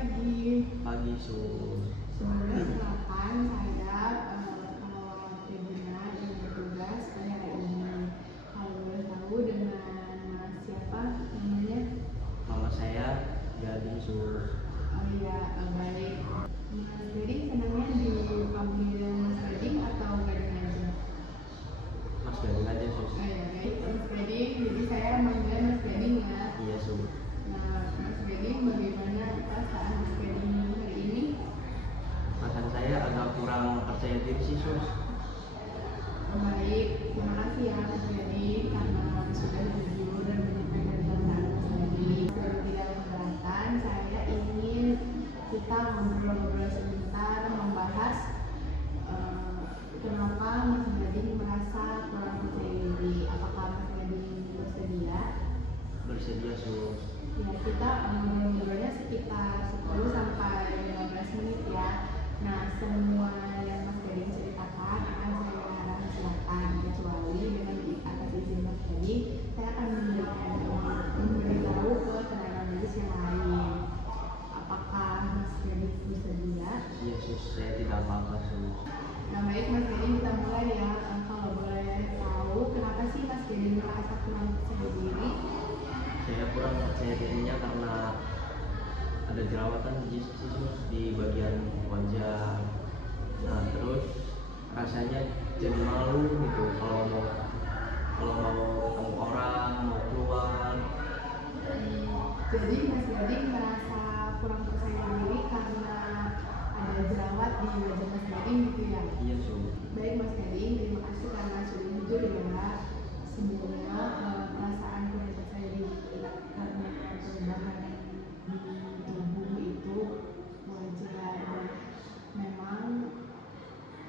pagi. Pagi, Sus. Sebelumnya silakan saya kalau Tribuna yang bertugas pada hari ini. Kalau boleh tahu dengan Mas siapa namanya? Nama saya Gading, Sus. Oh iya, baik. Mas Gading senangnya dipanggil Mas Gading atau Gading aja? Mas Gading aja, Sus. Oh iya, baik. Mas Gading, jadi saya manggil Mas Gading ya. Iya, Sus. Nah, Mas Gading, bagaimana perasaan Mas Gading hari ini? Perasaan saya agak kurang percaya diri sih, Sus. Baik, terima kasih ya Mas Gading karena sudah jujur dan menyampaikan perasaan Mas Gading. Sebelum tidak keberatan, saya ingin kita ngobrol-ngobrol sebentar membahas kenapa Mas Gading merasa kurang percaya diri. Apakah Mas Gading bersedia? Bersedia, Sus. Ya, kita ngobrol-ngobrolnya sekitar 10 sampai 15 menit ya. Nah, semua yang Mas Gading ceritakan akan saya silakan, kecuali dengan atas izin Mas Gading, saya akan memberitahu ke tenaga medis yang lain. Apakah Mas Gading bersedia? Iya, Sus. Saya tidak apa-apa, Sus. Nah, baik Mas Gading, kita mulai ya. Kalau boleh tahu, kenapa sih Mas Gading merasa kurang percaya diri? Saya kurang percaya dirinya karena ada jerawatan sih, Sus, di bagian wajah. Nah, terus rasanya jadi malu gitu kalau mau ketemu orang, mau keluar. Jadi Mas Gading merasa kurang percaya diri karena ada jerawat di wajah Mas Gading gitu ya? Iya, Sus. Baik Mas Gading, terima kasih karena sudah jujur ya. Sebenarnya perasaan kurang percaya diri karena perubahan di tubuh itu wajar dan memang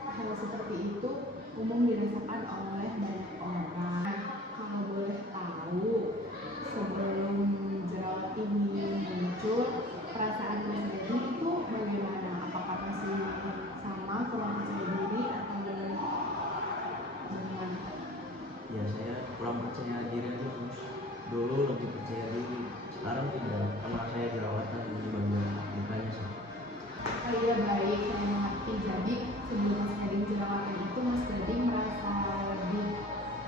hal seperti itu umum dirasakan oleh banyak orang. Kalau boleh tahu, sebelum jerawat ini muncul, perasaan Mas Gading itu bagaimana? Apakah masih sama kurang percaya diri atau bagaimana? Ya, saya kurang percaya diri aja, Sus. Dulu lebih percaya diri, sekarang tidak, karena saya jerawatan di bagian mukanya, Sus. Oh iya, baik, saya mengerti. Jadi sebelum Mas Gading jerawatan itu Mas Gading merasa lebih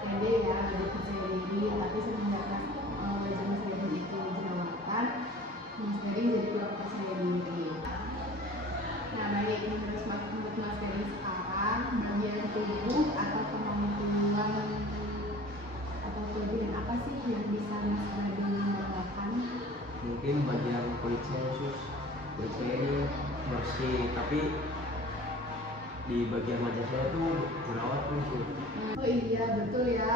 pede ya, lebih percaya diri. Tapi semenjak wajah Mas Gading itu jerawatan, Mas Gading jadi kurang percaya diri. Nah, baik, menurut Mas Gading sekarang, bagian tubuh atau kemampuan atau kelebihan apa sih yang bisa Mas Gading banggakan? Mungkin bagian kulit saya, Sus. Kulit saya ini bersih, tapi di bagian wajah saya tuh jerawat tuh, Sus. Oh iya, betul ya,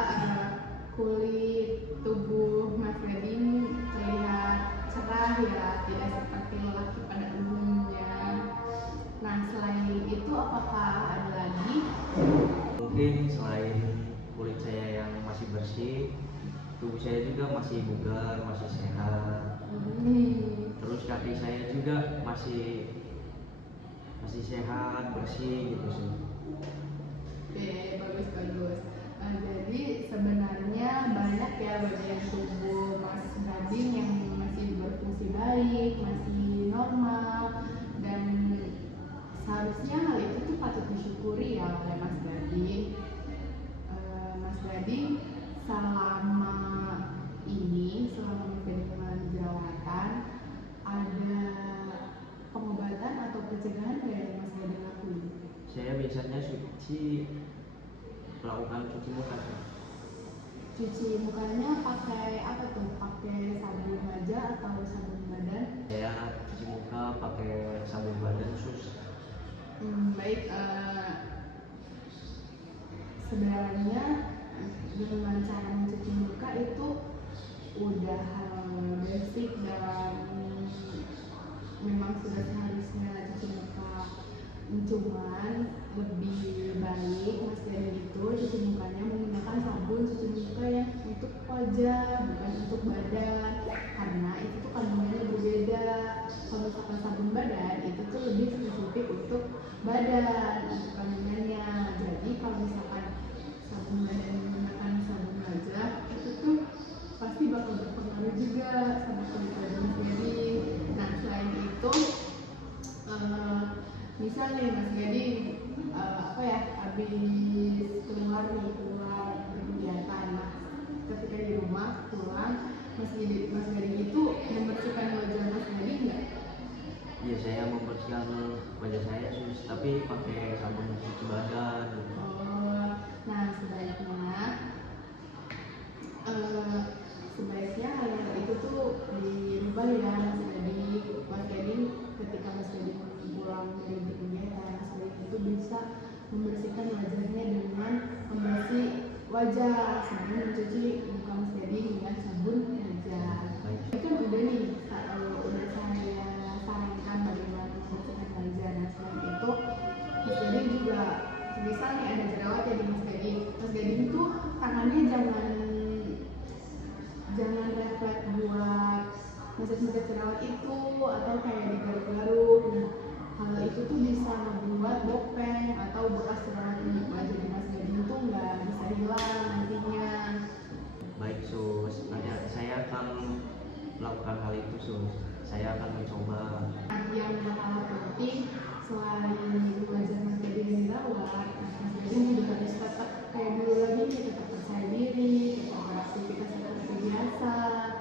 kulit tubuh Mas Gading terlihat cerah ya, tidak seperti lelaki pada umumnya. Nah, selain itu apakah ada lagi? Mungkin selain kulit saya yang masih bersih, tubuh saya juga masih bugar, masih sehat. Terus kaki saya juga masih sehat, bersih gitu sih. Oke, bagus. Jadi sebenarnya banyak ya bagian tubuh Mas Gading yang masih berfungsi baik, masih normal, dan seharusnya hal itu tuh patut disyukuri ya oleh Mas Gading. Mas Gading selama Mas Gading mengalami jerawatan, ada pengobatan atau pencegahan yang Mas Gading lakuin? Saya biasanya melakukan cuci muka, Sus. Cuci mukanya pakai apa tuh? Pakai sabun aja atau sabun badan? Saya cuci muka pakai sabun badan, Sus. Baik, sebenarnya dengan cara mencuci muka itu udah hal basic dan memang sudah seharusnya cuci muka. Cuman lebih baik Mas Gading itu cuci mukanya menggunakan sabun cuci muka yang untuk wajah, bukan untuk badan, karena itu tuh kandungannya berbeda. Kalau misalkan sabun badan itu tuh lebih spesifik untuk badan, untuk kandungannya. Jadi kalau misalkan sabun badan menggunakan sabun wajah, itu tuh pasti bakal berpengaruh juga sama kulit wajah Mas Gading. Nah, selain itu habis keluar berkegiatan. Nah, ketika di rumah pulang, Mas Gading itu membersihkan wajah Mas Gading nggak? Iya, saya membersihkan wajah saya sus, tapi pakai sabun cuci badan. Oh, nah sebaiknya hal itu tuh dirubah ya Mas Gading ketika Mas Gading pulang dari berkegiatan, Mas Gading itu bisa membersihkan wajahnya dengan membersih wajah sambil mencuci muka Mas Gading dengan sabun wajah. Itu kan udah nih, udah saya sarankan bagaimana membersihkan wajah. Nah selain itu Mas Gading juga misal nih ada jerawat ya di Mas Gading tuh tangannya jangan refleks buat mencet jerawat itu atau kayak digaruk-garuk. Nah, hal itu tuh bisa membuat bopeng atau bekas jerawat di wajah di Mas Gading tuh nggak bisa hilang nantinya. Baik sus, nanti saya akan melakukan hal itu sus. Saya akan mencoba. Nah, yang hal penting selain wajah Mas Gading yang dirawat, Mas Gading juga harus tetap kayak dulu lagi nih, tetap percaya diri, tetap beraktivitas seperti biasa.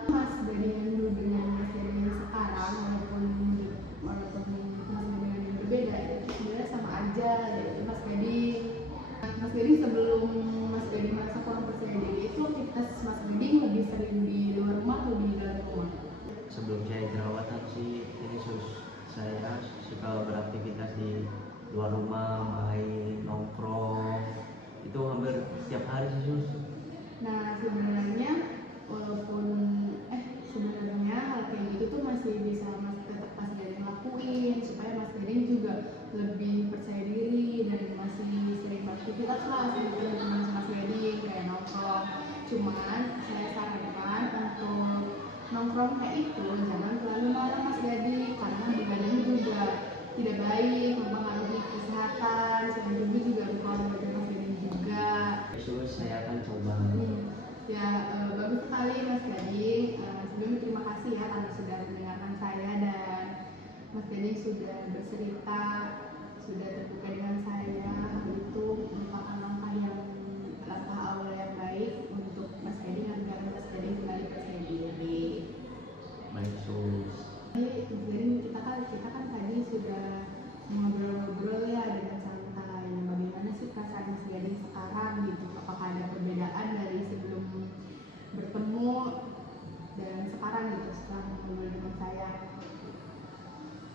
Mas Gading yang dulu dengan Mas Gading yang sekarang, walaupun Mas Gading yang berbeda, itu sebenarnya sama aja yaitu Mas Gading. Mas Gading sebelum Mas Gading merasa kurang percaya diri itu aktivitas Mas Gading lebih sering di luar rumah atau di dalam rumah? Sebelum saya jerawatan sih, ini sus, saya suka beraktivitas di luar rumah, main, nongkrong, itu hampir setiap hari sih sus. Nah sebenarnya sebenarnya hal kayak gitu tuh masih bisa tetap Mas Gading lakuin supaya Mas Gading juga lebih percaya diri dan masih sering beraktivitas lah sama teman-teman Mas Gading kayak nongkrong. Cuman saya sarankan untuk nongkrong kayak itu jangan terlalu malam Mas Gading, karena begadang juga tidak baik, mempengaruhi kesehatan, selain itu juga mempengaruhi wajah Mas Gading juga. Sus, saya akan coba. Ya, bagus sekali Mas Gading. Sebelumnya terima kasih ya karena sudah mendengarkan saya dan Mas Gading sudah bercerita, sudah terbuka dengan saya. Hal itu merupakan langkah awal yang baik untuk Mas Gading agar Mas Gading kembali percaya diri. Baik sus. Jadi kita kan tadi sudah ngobrol-ngobrol ya dengan santai. Bagaimana sih perasaan Mas Gading sekarang gitu? Apakah ada perbedaan dari sebelum bertemu dan sekarang gitu setelah ngobrol dengan saya?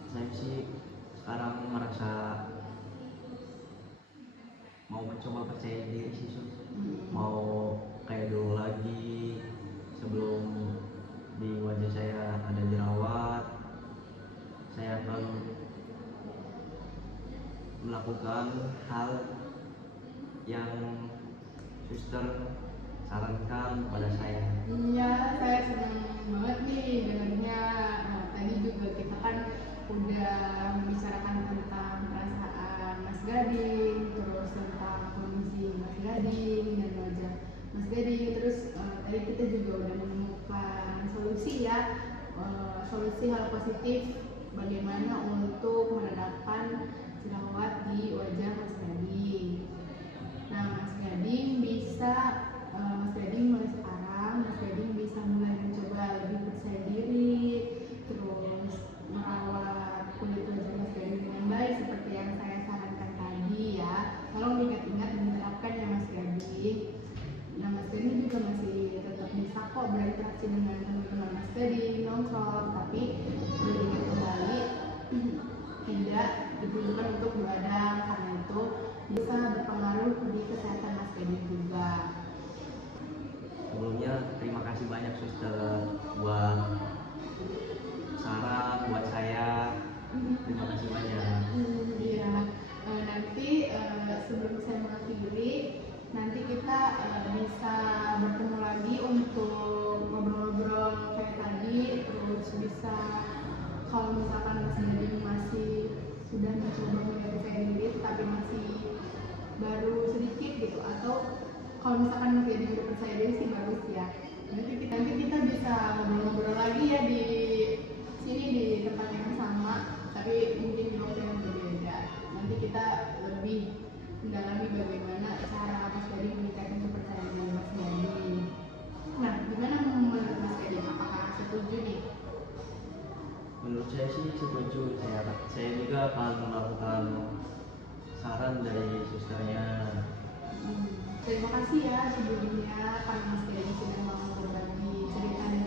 Saya sih sekarang merasa mau mencoba percaya diri sih sus. Mau kayak dulu lagi, sebelum di wajah saya ada jerawat, saya akan melakukan hal yang suster sarankan kepada saya. Iya, saya senang banget nih dengarnya. Nah, tadi juga kita kan udah membicarakan tentang perasaan Mas Gading, terus tentang kondisi Mas Gading dan wajah Mas Gading. Terus tadi kita juga udah menemukan solusi ya, solusi hal positif bagaimana untuk meredakan jerawat di wajah Mas Gading. Nah, Mas Gading mulai sekarang, Mas Gading bisa mulai mencoba lebih percaya diri, terus merawat kulit wajah Mas Gading dengan baik seperti yang saya sarankan tadi ya. Tolong diingat-ingat dan diterapkan ya Mas Gading. Nah, Mas Gading juga masih tetap bisa kok berinteraksi dengan teman-teman Mas Gading, nongkrong, tapi diingat kembali tidak dibutuhkan untuk begadang karena itu bisa berpengaruh di kesehatan Mas Gading juga. Sebelumnya terima kasih banyak suster buat saran buat saya. Terima kasih banyak. Iya, nanti sebelum saya mengakhiri, nanti kita bisa bertemu lagi untuk ngobrol-ngobrol kayak tadi, terus bisa kalau misalkan Mas Gading masih sudah mencoba mulai percaya diri tapi masih baru sedikit gitu, atau kalau misalkan Mas Gading udah percaya diri sih bagus ya. Nanti kita bisa ngobrol-ngobrol lagi ya di sini di tempat yang sama, tapi mungkin di waktu yang berbeda. Nanti kita lebih mendalami bagaimana menurut saya sih setuju. Saya juga akan melakukan saran dari susternya. Terima kasih ya sebelumnya karena Mas Dedi sudah mau berbagi cerita dan